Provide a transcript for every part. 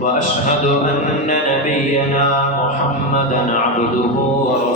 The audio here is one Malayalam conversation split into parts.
وأشهد أن نبينا محمدا عبده ورسوله.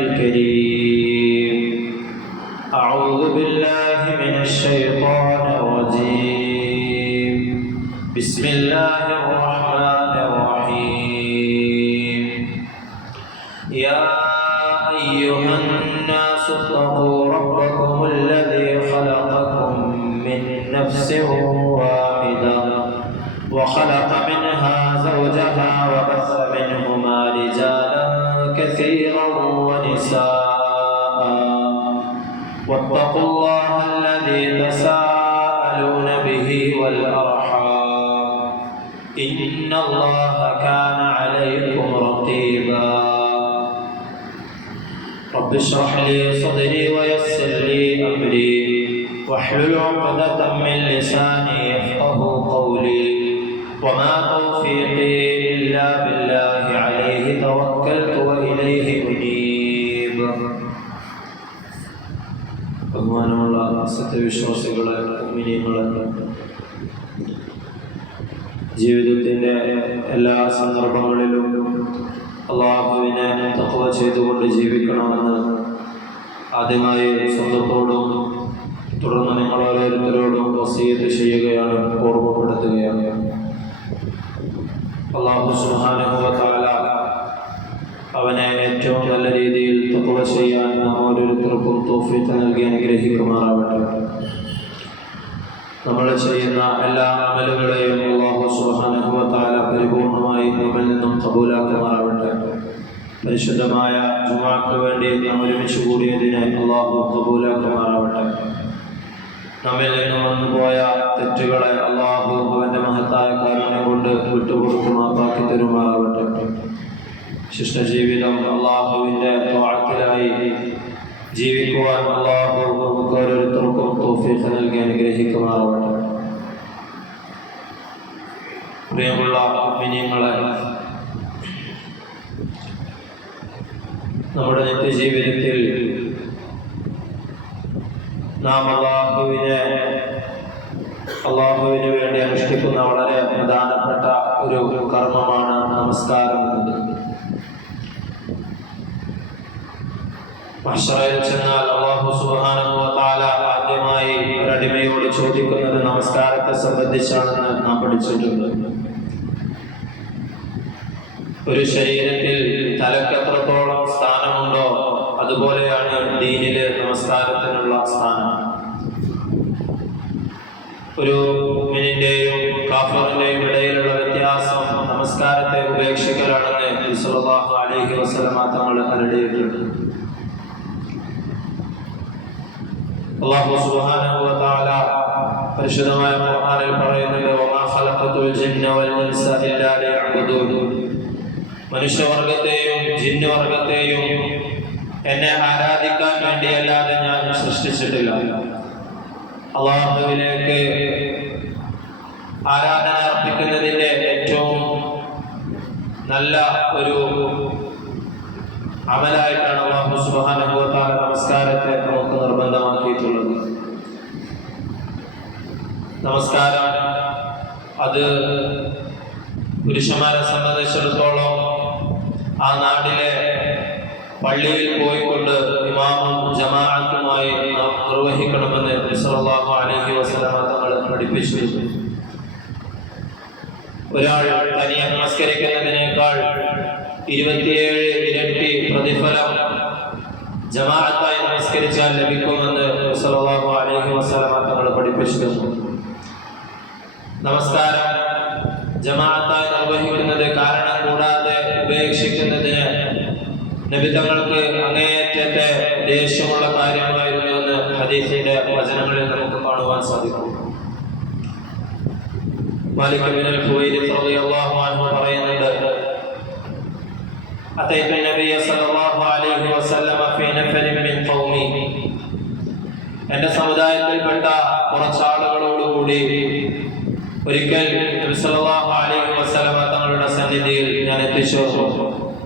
الكريم. أعوذ بالله من الشيطان الرجيم. بسم الله به والأرحام إن الله كان عليكم رقيبا رب اشرح لي صدري ويسر لي أمري واحلل عقدة من لساني يفقه قولي وما توفيقي إلا بالله عليه توكلت وإليه أنيب ബഹുമാനമുള്ള സത്യവിശ്വാസികളെ ഉമ്മിനിയങ്ങളെ ജീവിതത്തിന്റെ എല്ലാ സന്ദർഭങ്ങളിലും അള്ളാഹുവിനെ തത്വ ചെയ്തുകൊണ്ട് ജീവിക്കണമെന്ന് ആദ്യമായി സ്വന്തത്തോടും തുടർന്ന് നിങ്ങൾ ഓരോരുത്തരോടും വസീയത്ത് ചെയ്യുകയാണ് ഓർമ്മപ്പെടുത്തുകയാണ്. അള്ളാഹു സുഹാനുഭവത്താല അവനെ ഏറ്റവും നല്ല രീതിയിൽ തത്വ ചെയ്യാൻ നാം ഓരോരുത്തർക്കും തോഫിത്ത് നൽകി അനുഗ്രഹിക്കുമാറാവട്ടെ. നമ്മൾ ചെയ്യുന്ന എല്ലാ അമലുകളെയും അള്ളാഹു സുഹാനുഭവത്താല പരിപൂർണമായി നമ്മിൽ നിന്നും കബൂലാക്കുമാറാവട്ടെ പരിശുദ്ധമായ ജുമാക്ക് വേണ്ടി നാം ഒരുമിച്ച് കൂടിയതിനെ അള്ളാഹു കബൂലാക്കുമാറാവട്ടെ നമ്മിൽ നിന്നും വന്നുപോയ തെറ്റുകളെ അള്ളാഹു അവന്റെ മഹത്തായ കാരുണ്യം കൊണ്ട് വിട്ടുകൊടുക്കുമാറാക്കി തരുമാറാവട്ടെ. ശിഷ്ടജീവിതം അള്ളാഹുവിന്റെ ത്വാഴത്തിലായി ജീവിക്കുവാൻ അള്ളാഹു നമുക്ക് ഓരോരുത്തർക്കും തോഫീഖ് നൽകി അനുഗ്രഹിക്കുമാറാവട്ടെ പ്രിയമുള്ള മിനിയങ്ങളെ നമ്മുടെ നിത്യജീവിതത്തിൽ നാം അള്ളാഹുവിനെ അള്ളാഹുവിന് വേണ്ടി അനുഷ്ഠിക്കുന്ന വളരെ പ്രധാനപ്പെട്ട ഒരു കർമ്മമാണ് നമസ്കാരം എന്നത് മഹ്ശറയിൽ ചെന്നാൽ അള്ളാഹു സുബ്ഹാനഹു വ തആല ആദ്യമായി ഒരടിമയോട് ചോദിക്കുന്നത് നമസ്കാരത്തെ സംബന്ധിച്ചാണെന്ന് നാം പഠിച്ചിട്ടുണ്ട്. ഒരു ശരീരത്തിൽ തലക്കെത്രത്തോളം സ്ഥാനമുണ്ടോ അതുപോലെയാണ് ദീനിൽ നമസ്കാരത്തിനുള്ള സ്ഥാനം. ഒരു മിനിന്റെയും കാഫറിന്റെയും ഇടയിലുള്ള വ്യത്യാസം നമസ്കാരത്തെ ഉപേക്ഷിക്കലാണെന്ന് അലൈഹി വസല്ലമ തങ്ങൾ അരുളിയിട്ടുണ്ട് അല്ലാഹു സുബ്ഹാനഹു വ തആല പരിശുദ്ധമായ ഖുർആനിൽ പറയുന്നത് വമാ ഖലഖതുൽ ജിന്ന വൽ ഇൻസ ഇല്ലാ ലിയഅ്ബുദൂൻ മനുഷ്യവർഗത്തെയും ജിന്നുവർഗത്തെയും എന്നെ ആരാധിക്കാൻ വേണ്ടിയല്ലാതെ ഞാൻ സൃഷ്ടിച്ചിട്ടില്ല. അള്ളാഹുവിലേക്ക് ആരാധന അർപ്പിക്കുന്നതിന്റെ ഏറ്റവും നല്ല ഒരു അമലായിട്ടാണ് അള്ളാഹു സുബാനുഭവത്താല നമസ്കാരത്തെ നിർബന്ധമാക്കിയിട്ടുള്ളത് നമസ്കാരം. അത് പുരുഷന്മാരെ സംബന്ധിച്ചിടത്തോളം ആ നാട്ടിലെ പള്ളിയിൽ പോയിക്കൊണ്ട് ഇമാമും ജമാഅത്തുമായി നിർവഹിക്കണമെന്ന് സല്ലല്ലാഹു അലൈഹി വസല്ലമ തങ്ങൾ പഠിപ്പിച്ചിരുന്നു. ഒരാൾ തനിയെ നമസ്കരിക്കുന്നതിനേക്കാൾ ഇരുപത്തിയേഴ് ഇരട്ടി പ്രതിഫലം ജമാഅത്തായി നമസ്കരിച്ചാൽ ലഭിക്കുമെന്ന് സല്ലല്ലാഹു അലൈഹി വസല്ലമ തങ്ങൾ പഠിപ്പിച്ചിരുന്നു നമസ്കാരം ജമാഅത്തായി നിർവഹിക്കുന്നത് കാരണം കൂടാതെ ഉപേക്ഷിക്കുന്നതിന് നബി തങ്ങൾക്ക് അങ്ങേയറ്റത്തെ ദേഷ്യമുള്ള കാര്യമായിരുന്നു എന്ന് ഹദീസിന്റെ വചനങ്ങളിൽ നമുക്ക് കാണുവാൻ സാധിക്കും മാലിക് ബിൻ അൽ-ഹുവൈരിത്ത് റളിയല്ലാഹു അൻഹു പറയുന്നുണ്ട് أتيت النبي صلى الله عليه وسلم في نفر من എന്റെ സമുദായത്തിൽപ്പെട്ട കുറച്ചാളുകളോടുകൂടി ഒരിക്കൽ അലൈഹി തങ്ങളുടെ സന്നിധിയിൽ ഞാൻ എത്തിച്ചു.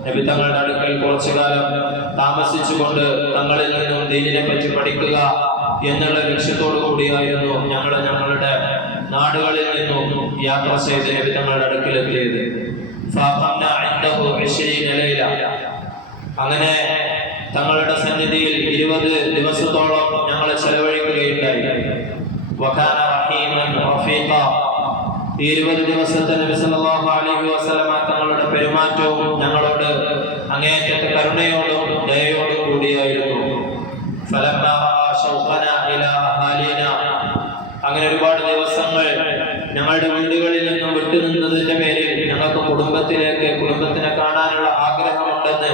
നബി തങ്ങളുടെ അടുക്കൽ കുറച്ചു കാലം താമസിച്ചുകൊണ്ട് തങ്ങളിൽ നിന്നും ദീനിനെ പറ്റി പഠിക്കുക എന്നുള്ള ലക്ഷ്യത്തോടു കൂടിയായിരുന്നു ഞങ്ങൾ ഞങ്ങളുടെ നാടുകളിൽ നിന്നും യാത്ര ചെയ്ത് നബി തങ്ങളുടെ അടുക്കൽ എത്തിയത് അങ്ങനെ തങ്ങളുടെ സന്നിധിയിൽ ഇരുപത് ദിവസത്തോളം ഞങ്ങൾ ചെലവഴിക്കുകയുണ്ടായി. ഇരുപത് ദിവസത്തെ അലൈഹി തങ്ങളുടെ പെരുമാറ്റവും ഞങ്ങളോട് അങ്ങേയറ്റത്തെ കരുണയോടും ദയയോടും കൂടിയായിരുന്നു. അങ്ങനെ ഒരുപാട് ദിവസങ്ങൾ ഞങ്ങളുടെ വീടുകളിൽ നിന്നും വിട്ടുനിന്നതിന്റെ പേരിൽ ഞങ്ങൾക്ക് കുടുംബത്തിലേക്ക് കുടുംബത്തിനെ കാണാനുള്ള ആഗ്രഹമുണ്ടെന്ന്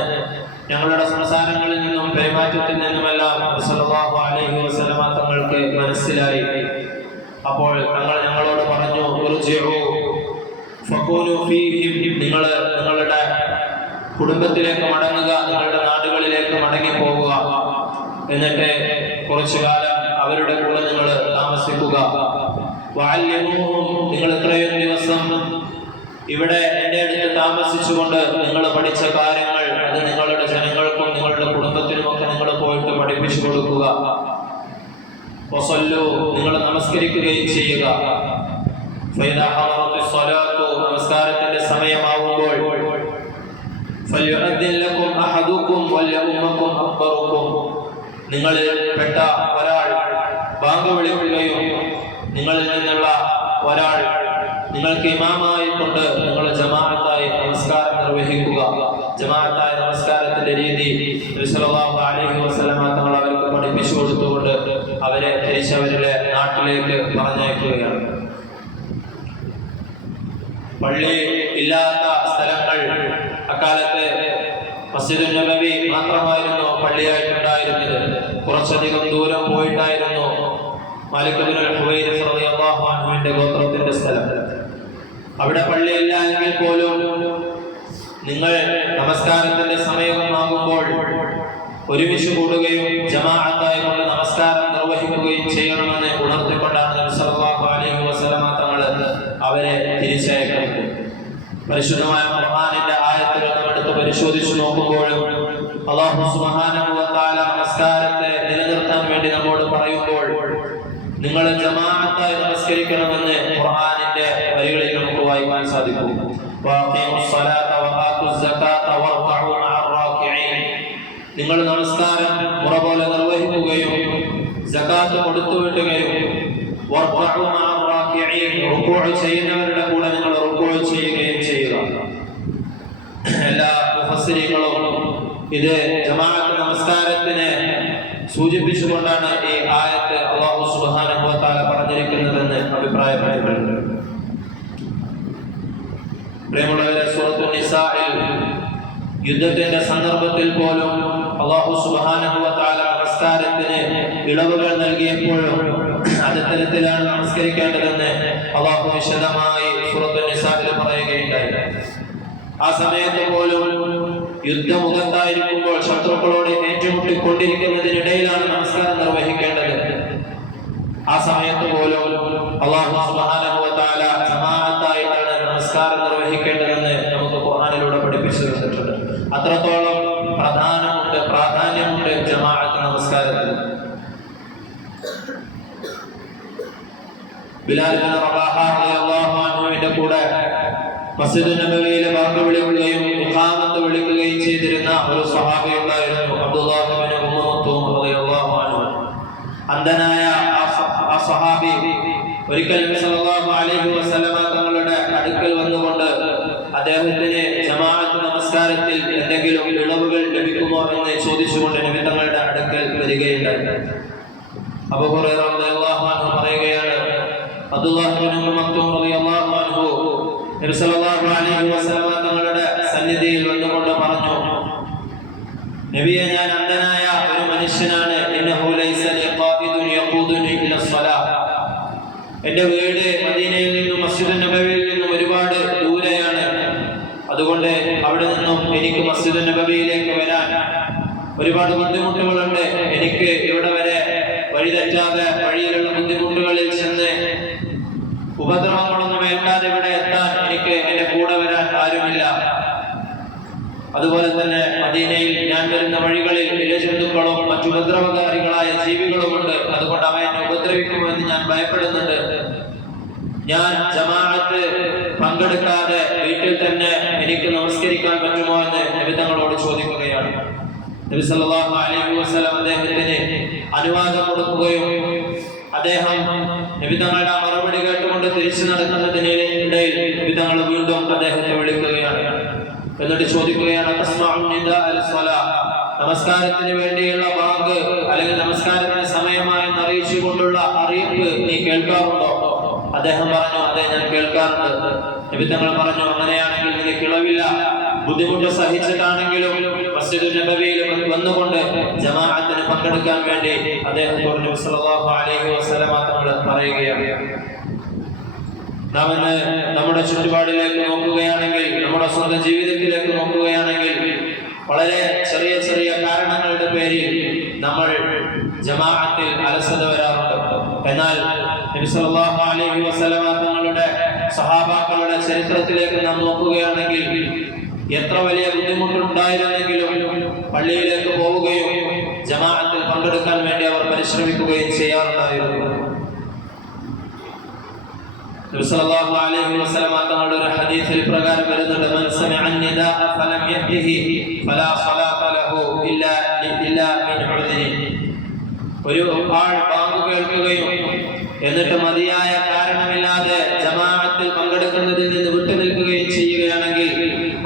ഞങ്ങളുടെ സംസാരങ്ങളിൽ പെരുമാറ്റത്തിൽ നിന്നുമെല്ലാം അലൈഹി തങ്ങൾക്ക് മനസ്സിലായി. അപ്പോൾ തങ്ങൾ ഞങ്ങളോട് പറഞ്ഞു "ഉർജിഉ ഫകൂനു ഫീഹിം. നിങ്ങൾ നിങ്ങളുടെ കുടുംബത്തിലേക്ക് മടങ്ങുക നിങ്ങളുടെ നാടുകളിലേക്ക് മടങ്ങി പോകുക എന്നിട്ട് കുറച്ചു കാലം അവരുടെ കൂടെ നിങ്ങൾ താമസിക്കുക. നിങ്ങൾ ഇത്രയും ദിവസം ഇവിടെ എന്റെ അടുത്ത് താമസിച്ചുകൊണ്ട് നിങ്ങൾ പഠിച്ച കാര്യങ്ങൾ അത് നിങ്ങളുടെ ജനങ്ങൾക്കും നിങ്ങളുടെ കുടുംബത്തിനുമൊക്കെ പോയിട്ട് പഠിപ്പിച്ചു കൊടുക്കുക. വസല്ലു നിങ്ങൾ നമസ്കരിക്കുകയും ചെയ്യുക. നമസ്കാരത്തിന്റെ സമയമാവുമ്പോൾ നിങ്ങളിൽ പെട്ട ഒരാൾ ബാങ്ക് വിളിക്കുകയും നിങ്ങളിൽ നിന്നുള്ള ഒരാൾ നിങ്ങൾക്ക് ഇമാമായി കൊണ്ട് നിങ്ങൾ ജമാഅത്തായി നമസ്കാരം നിർവഹിക്കുക. ജമാഅത്തായ നമസ്കാരത്തിന്റെ രീതി നബി തങ്ങൾ അവർക്ക് പഠിപ്പിച്ചു കൊടുത്തുകൊണ്ട് അവരെ തിരിച്ചവരുടെ നാട്ടിലേക്ക് പറഞ്ഞയക്കുകയാണ്. പള്ളി ഇല്ലാത്ത സ്ഥലങ്ങൾ അക്കാലത്ത് മസ്ജിദ് നബവി മാത്രമായിരുന്നു പള്ളിയായിട്ടുണ്ടായിരുന്നത്. കുറച്ചധികം ദൂരം പോയിട്ടായിരുന്നു മാലിക് ഗോത്രത്തിന്റെ സ്ഥലം. അവിടെ പള്ളിയില്ലെങ്കിൽ പോലും നിങ്ങൾ നമസ്കാരത്തിന്റെ സമയമാകുമ്പോൾ ഒരുമിച്ച് കൂടുകയും ജമാഅത്തായി കൊണ്ട് നമസ്കാരം നിർവഹിക്കുകയും ചെയ്യണമെന്ന് ഉണർത്തിക്കൊണ്ടാണ് അലൈഹി അവരെ തിരിച്ചയക്കുന്നത് പരിശുദ്ധമായ ഖുർആനിന്റെ ആയത്തുകൾ നമ്മൾ എടുത്ത് പരിശോധിച്ചു നോക്കുമ്പോഴും അല്ലാഹു സുബ്ഹാനഹു വ തആല നമസ്കാരത്തെ നിലനിർത്താൻ വേണ്ടി നമ്മോട് പറയുമ്പോൾ നിങ്ങൾ ജമാഅത്തായി നമസ്കരിക്കണമെന്ന് ഖുർആനിന്റെ വരികളിൽ നമുക്ക് വായിക്കാൻ സാധിക്കും വഅഖീമുസ് സ്വലാത്ത വആത്തുസ് സകാത്ത വർക്കഉ മഅർ റാക്കിഈൻ നിങ്ങൾ നമസ്കാരം മുറ പോലെ നിർവഹിക്കുകയും സകാത്ത് കൊടുത്തു വിട്ടുകയും ചെയ്യുന്നവരുടെ കൂടെ നിങ്ങൾ റുകൂഉ ചെയ്യുകയും ചെയ്യുക. എല്ലാ മുഹസ്സരികളും ഇത് ജമാഅത്ത് നമസ്കാരത്തിന് സൂചിപ്പിച്ചുകൊണ്ടാണ് ഈ ആയത്ത് അള്ളാഹു തആല പറഞ്ഞിരിക്കുന്നതെന്ന് അഭിപ്രായപ്പെട്ടിട്ടുണ്ട്. പ്രിയമുള്ളവരെ സുഹൃത്തു നിസാഹിൽ യുദ്ധത്തിന്റെ സന്ദർഭത്തിൽ പോലും അള്ളാഹു തആല നമസ്കാരത്തിന് ഇളവുകൾ നൽകിയപ്പോഴും അത്തരത്തിലാണ് നമസ്കരിക്കേണ്ടതെന്ന് അള്ളാഹു വിശദമായി നിസാഇൽ പറയുകയുണ്ടായി. ആ സമയത്ത് പോലും യുദ്ധമുഖത്തായിരിക്കുമ്പോൾ ശത്രുക്കളോട് ഏറ്റുമുട്ടിക്കൊണ്ടിരിക്കുന്നതിനിടയിലാണ് നമസ്കാരം നിർവഹിക്കേണ്ടത്. ആ സമയത്ത് പോലും അള്ളാഹു വ തആല ജമാഅത്തായിട്ടാണ് നമസ്കാരം നിർവഹിക്കേണ്ടതെന്ന് നമുക്ക് ഖുർആനിലൂടെ പഠിപ്പിച്ചു തന്നിട്ടുണ്ട് അത്രത്തോളം പ്രധാനമുണ്ട് പ്രാധാന്യമുണ്ട് ജമാഅത്ത് നമസ്കാരത്തിന് അൻഹുവിന്റെ കൂടെ മസ്ജിദ് നബവിയിലെ ബാങ്ക് വിളിക്കുകയും ഇഖാമത്ത് വിളിക്കുകയും ചെയ്തിരുന്ന ഒരു സ്വഹാബി ഉണ്ടായിരുന്നു അബ്ദുല്ലാഹി ഇബ്നു ഉമ്മ മക്തൂം റളിയല്ലാഹു അൻഹു. അന്ധനായ ആ സ- ആ സഹാബി ഒരിക്കൽ അലൈഹി വസല്ലമ തങ്ങളുടെ അടുക്കൽ വന്നുകൊണ്ട് അദ്ദേഹത്തിന് ജമാഅത്ത് നമസ്കാരത്തിൽ എന്തെങ്കിലും ഇളവുകൾ ലഭിക്കുമോ എന്ന് ചോദിച്ചുകൊണ്ട് നബി തങ്ങളുടെ അടുക്കൽ വരികയുണ്ടായി. അബൂ അബ്ദുല്ലാഹി മക്തൂം റളിയല്ലാഹു അൻഹു നബി സല്ലല്ലാഹു അലൈഹി വസല്ലമ തങ്ങളുടെ സന്നിധിയിൽ വന്നുകൊണ്ട് പറഞ്ഞു നബിയെ ഞാൻ അന്ധനായ ഒരു മനുഷ്യനാണ്. ഇന്നഹു ലൈസ ലി ഖായിദുൻ യഖൂദുനി ഇല സ്വലാ എന്റെ വീട് മദീനയിൽ നിന്നും മസ്ജിദ് നബവിയിൽ നിന്നും ഒരുപാട് ദൂരെയാണ്. അതുകൊണ്ട് അവിടെ നിന്നും എനിക്ക് മസ്ജിദ് നബവിയിലേക്ക് വരാൻ ഒരുപാട് ബുദ്ധിമുട്ടുകളുണ്ട്. എനിക്ക് ഇവിടെ വരെ വഴി ഉപദ്രവകാരികളായ ജീവികളുമുണ്ട്. അതുകൊണ്ട് അവ എന്നെ ഉപദ്രവിക്കുമെന്ന് ഞാൻ ഭയപ്പെടുന്നുണ്ട്. ഞാൻ ജമാഅത്ത് പങ്കെടുക്കാതെ വീട്ടിൽ തന്നെ എനിക്ക് നമസ്കരിക്കാൻ പറ്റുമോ എന്ന് നബി തങ്ങളോട് ചോദിക്കുകയാണ്. നബി സല്ലല്ലാഹു അലൈഹി വസല്ലം അദ്ദേഹത്തിന് അനുവാദം കൊടുക്കുകയും അദ്ദേഹം നബി തങ്ങളുടെ മറുപടി കേട്ടുകൊണ്ട് തിരിച്ചു നടക്കുന്നതിനിടയിൽ ഇടയിൽ നബി വീണ്ടും അദ്ദേഹത്തെ വിളിക്കുകയാണ്. എന്നിട്ട് ചോദിക്കുകയാണ് "തസ്മഉ നിദാ അൽ-സ്വലാ?" നമസ്കാരത്തിന് വേണ്ടിയുള്ള ബാങ്ക് അല്ലെങ്കിൽ നമസ്കാരത്തിന് സമയമായെന്ന് അറിയിച്ചുകൊണ്ടുള്ള അറിയിപ്പ് നീ കേൾക്കാറുണ്ടോ? അദ്ദേഹം പറഞ്ഞു അതെ ഞാൻ കേൾക്കാറുണ്ട്. നിമിത്തങ്ങൾ പറഞ്ഞു അങ്ങനെയാണെങ്കിൽ നിനക്ക് ഇളവില്ല ബുദ്ധിമുട്ട് സഹിച്ചിട്ടാണെങ്കിലും മസ്ജിദുൽ നബവിയിൽ വന്നുകൊണ്ട് ജമാഅത്തിന് പങ്കെടുക്കാൻ വേണ്ടി അദ്ദേഹം പറഞ്ഞു സല്ലല്ലാഹു അലൈഹി വസല്ലം തങ്ങൾ പറയുകയാണ്. നാം ഇന്ന് നമ്മുടെ ചുറ്റുപാടിലേക്ക് നോക്കുകയാണെങ്കിൽ നമ്മുടെ സ്വന്തം ജീവിതത്തിലേക്ക് നോക്കുകയാണെങ്കിൽ വളരെ ചെറിയ ചെറിയ പേരിൽ നമ്മൾ ജമാഅത്തിൽ അലസത വരാറുണ്ട് എന്നാൽ അലൈഹി വസല്ലമ തങ്ങളുടെ സഹാബാക്കളുടെ ചരിത്രത്തിലേക്ക് നാം നോക്കുകയാണെങ്കിൽ എത്ര വലിയ ബുദ്ധിമുട്ടുണ്ടായിരുന്നെങ്കിലും പള്ളിയിലേക്ക് പോവുകയും ജമാഅത്തിൽ പങ്കെടുക്കാൻ വേണ്ടി അവർ പരിശ്രമിക്കുകയും ചെയ്യാറുണ്ടായിരുന്നു. അലൈഹി ഒരു ഹദീസിൽ പ്രകാരം വരുന്നുണ്ട് ഫലം ലഹു ഇല്ലാ ഒരു ആൾ ബാങ്ക് കേൾക്കുകയും എന്നിട്ട് മതിയായ കാരണമില്ലാതെ ജമാഅത്തിൽ പങ്കെടുക്കുന്നതിൽ നിന്ന് വിട്ടുനിൽക്കുകയും ചെയ്യുകയാണെങ്കിൽ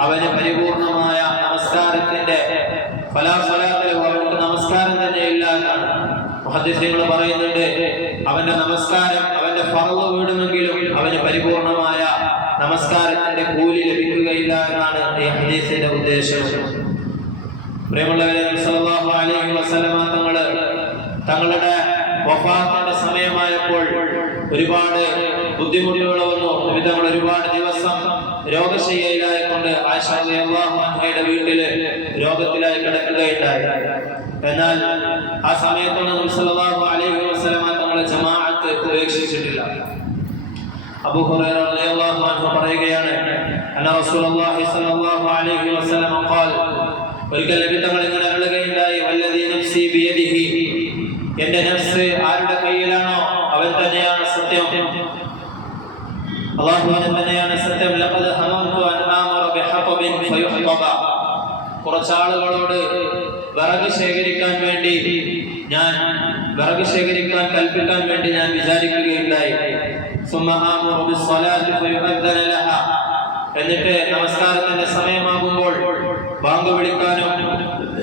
അവന് പരിപൂർണമായ നമസ്കാരത്തിന്റെ പല അവർക്ക് നമസ്കാരം തന്നെ ഇല്ല എന്നാണ്. മുഹദ്ദിസുകൾ പറയുന്നുണ്ട് അവന്റെ നമസ്കാരം അവന്റെ ഫറവ് വീടുമെങ്കിലും അവന് പരിപൂർണമായ നമസ്കാരത്തിന്റെ കൂലി ലഭിക്കുകയില്ല എന്നാണ് ഈ ഹദീസിന്റെ ഉദ്ദേശം. പ്രിയമുള്ളവരെ നബി സല്ലല്ലാഹു അലൈഹി വസല്ലമ തങ്ങൾ തങ്ങളുടെ വഫാത്തിന്റെ സമയമായപ്പോൾ ഒരുപാട് ബുദ്ധിമുട്ടുകൾ വന്നു നബി ഒരുപാട് ദിവസം രോഗശയ്യയിലായിക്കൊണ്ട് റളിയല്ലാഹു അൻഹയുടെ വീട്ടിൽ രോഗത്തിലായി കിടക്കുകയുണ്ടായി. എന്നാൽ ആ സല്ലല്ലാഹു അലൈഹി തങ്ങളെ ജമാഅത്ത് ഉപേക്ഷിച്ചിട്ടില്ല. റളിയല്ലാഹു അൻഹു പറയുകയാണ് അലൈഹി ഒരിക്കൽ നബി ഇങ്ങനെ നഫ്സി ബിയദിഹി ആരുടെ കയ്യിലാണോ അവൻ തന്നെയാണ് സത്യം അള്ളാഹുവിന്റെ തന്നെയാണ് സത്യം കുറച്ചാളുകളോട് വിറക് ശേഖരിക്കാൻ വേണ്ടി ഞാൻ വിറക് ശേഖരിക്കാൻ കൽപ്പിക്കാൻ വേണ്ടി ഞാൻ വിചാരിക്കുകയുണ്ടായി. എന്നിട്ട് നമസ്കാരത്തിന്റെ സമയമാകുമ്പോൾ ബാങ്ക് വിളിക്കാനും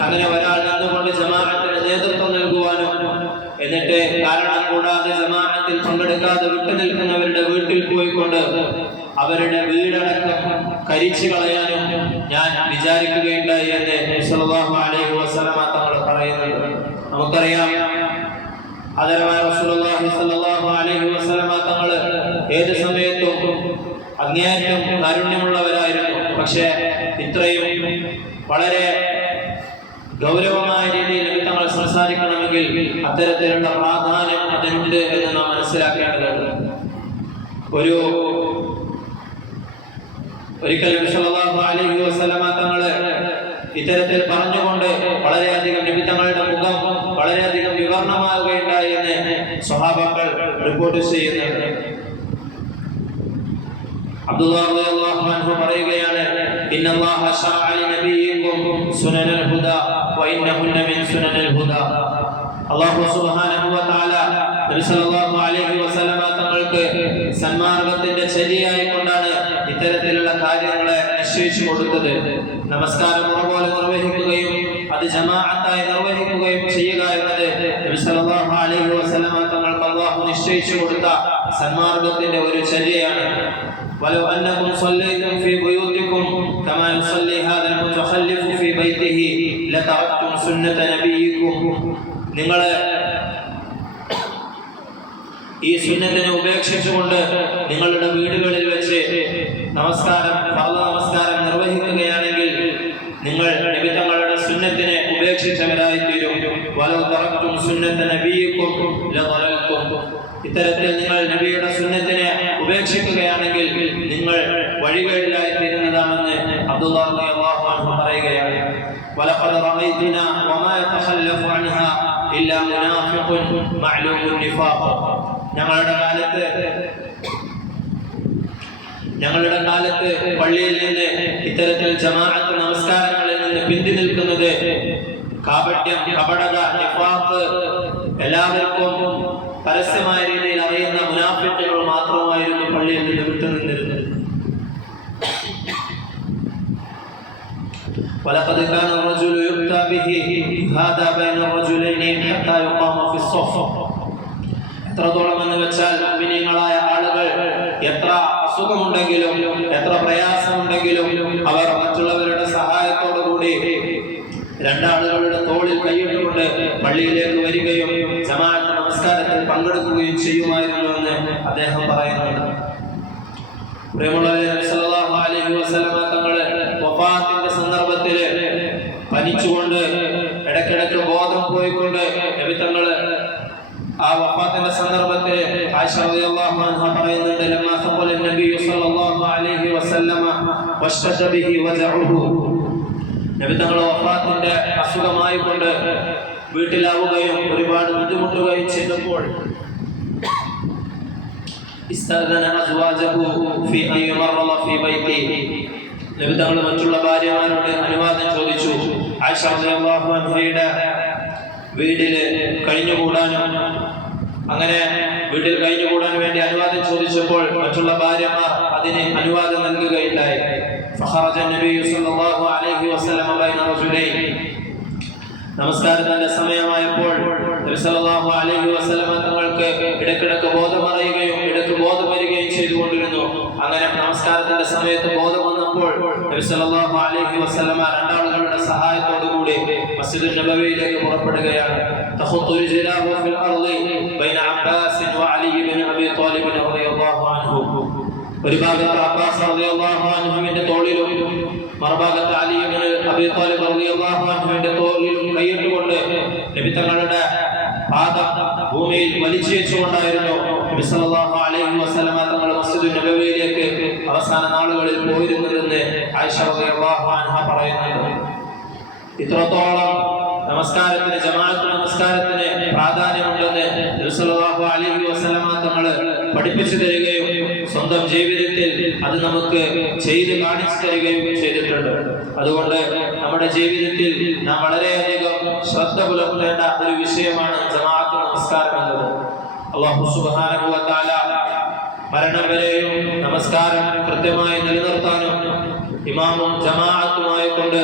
അങ്ങനെ ഒരാൾ നിന്നുകൊണ്ട് ജമാഅത്തിന് നേതൃത്വം നൽകുവാനും എന്നിട്ട് കാരണം കൂടാതെ ജമാഅത്തിൽ പങ്കെടുക്കാതെ വിട്ടു നിൽക്കുന്ന പോയിക്കൊണ്ട് അവരുടെ വീടടക്കം കരിച്ചു കളയാനും ഞാൻ വിചാരിക്കുകയുണ്ടായി എന്ന് സല്ലല്ലാഹു അലൈഹി തങ്ങൾ പറയുന്നുണ്ട്. നമുക്കറിയാം ആദരവായ റസൂലുള്ളാഹി സല്ലല്ലാഹു അലൈഹി തങ്ങൾ ഏത് സമയത്തും അങ്ങേയറ്റം കാരുണ്യമുള്ളവരായിരുന്നു. പക്ഷേ ഇത്രയും വളരെ ഗൗരവമായ രീതിയിൽ തങ്ങൾ സംസാരിക്കണമെങ്കിൽ അത്തരത്തിലുള്ള പ്രാധാന്യം അതിനുണ്ട് എന്ന് നാം മനസ്സിലാക്കേണ്ടതുണ്ട്. ഒരു ഒരിക്കൽ അലൈഹി വസല്ലമ ഇത്തരത്തിൽ പറഞ്ഞുകൊണ്ട് വളരെയധികം നബി തങ്ങളുടെ മുഖം വളരെയധികം വിവരണമാകുകയുണ്ടായി എന്ന് സ്വഭാവങ്ങൾ റിപ്പോർട്ട് ചെയ്യുന്നുണ്ട്. അബ്ദുല്ലാഹു പറയുകയാണ് ഇന്നല്ലാഹ മിൻ അല്ലാഹു സുബ്ഹാനഹു അലൈഹി വസല്ലം സന്മാർഗത്തിന്റെ ശരിയായി കൊണ്ടാണ് ഇത്തരത്തിലുള്ള കാര്യങ്ങളെ നിശ്ചയിച്ചു കൊടുത്തത് നമസ്കാരം മുറപോലെ നിർവഹിക്കുകയും അത് ജമാഅത്തായി നിർവഹിക്കുകയും ചെയ്യുക എന്നത് നബി സല്ലല്ലാഹു അലൈഹി വസല്ലമ തങ്ങൾക്ക് അള്ളാഹു നിശ്ചയിച്ചു കൊടുത്ത സന്മാർഗത്തിന്റെ ഒരു ചര്യയാണ് ولو أنكم صليتم في بيوتكم كما يصلي هذا المتخلف في بيته لتركتم سنة نبيكم നിങ്ങൾ ഈ സുന്നത്തിനെ ഉപേക്ഷിച്ചുകൊണ്ട് നിങ്ങളുടെ വീടുകളിൽ വെച്ച് നമസ്കാരം ഫർള നമസ്കാരം നിർവഹിക്കുകയാണെങ്കിൽ നിങ്ങൾ നബി തങ്ങളുടെ സുന്നത്തിനെ ഉപേക്ഷിച്ചവരായി തീരും വലോ തറക്തും സുന്നത്ത നബിയിക്കും ലളൽക്കും ഇത്തരത്തിൽ നിങ്ങൾ നബിയുടെ സുന്നത്തിനെ ഉപേക്ഷിക്കുകയാണെങ്കിൽ നിങ്ങൾ വഴികേടിലായി തീരുന്നതാണെന്ന് അബ്ദുല്ലാഹി റളിയല്ലാഹു അൻഹു പറയുകയാണ് ولقد رأيتنا وما يتخلف عنها إلا منافق معلوم النفاق ഞങ്ങളുടെ കാലത്ത് ഞങ്ങളുടെ കാലത്ത് പള്ളിയിൽ നിന്ന് ഇത്തരത്തിൽ ജമാഅത്ത് നമസ്കാരങ്ങളിൽ നിന്ന് പിന്തി നിൽക്കുന്നത് കാപട്യം കപടത നിഫാഖ് എല്ലാവർക്കും പരസ്യമായ രീതിയിൽ അറിയുന്ന മുനാഫിക്കുകൾ മാത്രമായിരുന്നു പള്ളിയിൽ നിന്ന് വിട്ടുനിന്നിരുന്നത് ولقد كان الرجل يؤتى به هذا بين الرجلين حتى يقام في الصف എത്രത്തോളം എന്ന് വെച്ചാൽ വിനയങ്ങളായ ആളുകൾ എത്ര അസുഖമുണ്ടെങ്കിലും എത്ര പ്രയാസമുണ്ടെങ്കിലും അവർ മറ്റുള്ളവരുടെ സഹായത്തോടു കൂടി രണ്ടാളുകളുടെ തോളിൽ കൈയിട്ടുകൊണ്ട് പള്ളിയിലേക്ക് വരികയും ജമാഅത്ത് നമസ്കാരത്തിൽ പങ്കെടുക്കുകയും ചെയ്യുമായിരുന്നു എന്ന് അദ്ദേഹം പറയുന്നുണ്ട്. പ്രിയമുള്ളവരെ വഫാത്തിന്റെ സന്ദർഭത്തിൽ പനിച്ചുകൊണ്ട് ഇടയ്ക്കിടയ്ക്ക് ബോധം പോയിക്കൊണ്ട് നബി തങ്ങൾ ആ വഫാത്തിന്റെ സന്ദർഭത്തിൽ ആയിഷ റളിയല്ലാഹു അൻഹ പറയുന്നുണ്ട് ലമാ ഖബല നബി സല്ലല്ലാഹു അലൈഹി വസല്ലമ വഷ്തദ ബിഹി വജഉഹു നബി തങ്ങൾ വഫാത്തിന്റെ അസുഖമായി കൊണ്ട് വീട്ടിലാവുകയും ഒരുപാട് ബുദ്ധിമുട്ടുകയും ചെയ്തപ്പോൾ استأذن أزواجه في أن يمرض في بيته നബി തങ്ങൾ മറ്റുള്ള ഭാര്യമാരോട് അനുവാദം ചോദിച്ചു ആയിഷ റളിയല്ലാഹു അൻഹയുടെ വീട്ടില് കഴിഞ്ഞുകൂടാനും അങ്ങനെ വീട്ടിൽ കഴിഞ്ഞുകൂടാൻ വേണ്ടി അനുവാദം ചോദിച്ചപ്പോൾ മറ്റുള്ള ഭാര്യമാർ അതിന് അനുവാദം നൽകുകയുണ്ടായി. നമസ്കാരത്തിന്റെ സമയമായപ്പോൾ അലൈഹി തങ്ങൾക്ക് ഇടക്കിടക്ക് ബോധം അറിയുകയും ഇടയ്ക്ക് ബോധം വരികയും ചെയ്തുകൊണ്ടിരുന്നു. അങ്ങനെ നമസ്കാരത്തിന്റെ സമയത്ത് ബോധം വന്നപ്പോൾ നബി സല്ലല്ലാഹു അലൈഹി വസല്ലമ രണ്ടാളുകളുടെ സഹായത്തോടു കൂടി മസ്ജിദുൽ നബവിയിലേക്ക് പുറപ്പെടുകയാണ് تخط رجلاه في الأرض بين عباس وعلي بن أبي طالب رضي الله عنه ഒരു ഭാഗത്ത് അബ്ബാസ് റളിയല്ലാഹു അൻഹുവിന്റെ തോളിലും മറുഭാഗത്ത് അലി ഇബ്നു അബീ ത്വാലിബ് റളിയല്ലാഹു അൻഹുവിന്റെ തോളിലും കൈയിട്ടുകൊണ്ട് നബി തങ്ങളുടെ പാദം ഭൂമിയിൽ വലിച്ചു വെച്ചുകൊണ്ടായിരുന്നു നബി സല്ലല്ലാഹു അലൈഹി വസല്ലമ നബവിയിലേക്ക് അവസാന നാളുകളിൽ പോയിരുന്നതെന്ന് ആയിഷ പറയുന്നുണ്ട്. ഇത്രത്തോളം നമസ്കാരത്തിന് ജമാഅത്ത് നമസ്കാരത്തിന് പ്രാധാന്യമുണ്ടെന്ന് നബി അലൈഹി വസല്ലമ തങ്ങൾ പഠിപ്പിച്ചു തരികയും സ്വന്തം ജീവിതത്തിൽ അത് നമുക്ക് ചെയ്ത് കാണിച്ചു തരികയും ചെയ്തിട്ടുണ്ട്. അതുകൊണ്ട് നമ്മുടെ ജീവിതത്തിൽ നാം വളരെയധികം ശ്രദ്ധ പുലർത്തേണ്ട ഒരു വിഷയമാണ് ജമാഅത്ത് നമസ്കാരം എന്നത്. അള്ളാഹു സുബ്ഹാനഹു വ തആല മരണം വരെയും നമസ്കാരം കൃത്യമായി നിലനിർത്താനും ഇമാമും ജമാഅത്തുമായി കൊണ്ട്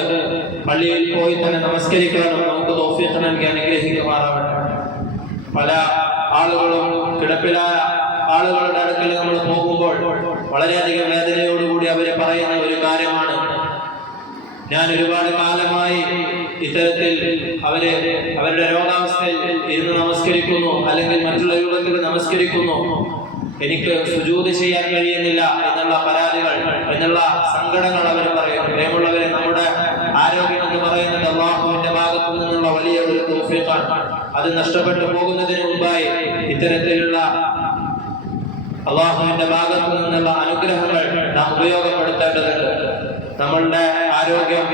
പള്ളിയിൽ പോയി തന്നെ നമസ്കരിക്കാനും നമുക്ക് തൗഫീഖ് നൽകി അനുഗ്രഹിക്കുമാറാവട്ടെ. പല ആളുകളും കിടപ്പിലായ ആളുകളുടെ അടുക്കൽ നമ്മൾ പോകുമ്പോൾ വളരെയധികം വേദനയോടുകൂടി അവർ പറയുന്ന ഒരു കാര്യമാണ്. ഞാൻ ഒരുപാട് കാലമായി ഇത്തരത്തിൽ അവരെ അവരുടെ രോഗാവസ്ഥയിൽ ഇരുന്ന് നമസ്കരിക്കുന്നു അല്ലെങ്കിൽ മറ്റുള്ള യുവത്തിൽ നമസ്കരിക്കുന്നു. എനിക്ക് സുജൂത് ചെയ്യാൻ കഴിയുന്നില്ല എന്നുള്ള പരാതികൾ എന്നുള്ള സങ്കടങ്ങൾ അവർ പറയുന്നു. പ്രിയമുള്ളവരെ നമ്മുടെ ആരോഗ്യം എന്ന് പറയുന്നത് അള്ളാഹുവിന്റെ ഭാഗത്തു നിന്നുള്ള വലിയ ഒരു തൗഫീഖാണ്. അത് നഷ്ടപ്പെട്ടു പോകുന്നതിന് മുമ്പായി ഇത്തരത്തിലുള്ള അള്ളാഹുവിന്റെ ഭാഗത്തു നിന്നുള്ള അനുഗ്രഹങ്ങൾ നാം ഉപയോഗപ്പെടുത്തേണ്ടതുണ്ട്. നമ്മളുടെ ആരോഗ്യം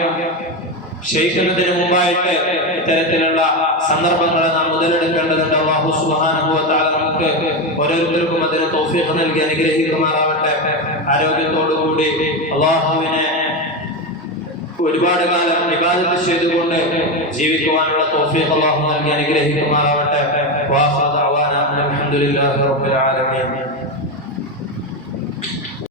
ക്ഷയിക്കുന്നതിന് മുമ്പായിട്ട് ഇത്തരത്തിലുള്ള സന്ദർഭങ്ങളെ നാം മുതലെടുക്കേണ്ടതുണ്ട്. അള്ളാഹു സുഹാനുഭവത്താൽ നമുക്ക് ഓരോരുത്തർക്കും അതിന് തൗഫീഖ് നൽകി അനുഗ്രഹിക്കുമാറാവട്ടെ. ആരോഗ്യത്തോടു കൂടി അള്ളാഹുവിനെ ഒരുപാട് കാലം വിവാദത്ത് ചെയ്തുകൊണ്ട് ജീവിക്കുവാനുള്ള തോഫീഖ് അള്ളാഹു നൽകി അനുഗ്രഹിക്കുമാറാവട്ടെ. വാഹ അൽഹംദുലില്ലാഹി റബ്ബിൽ ആലമീൻ.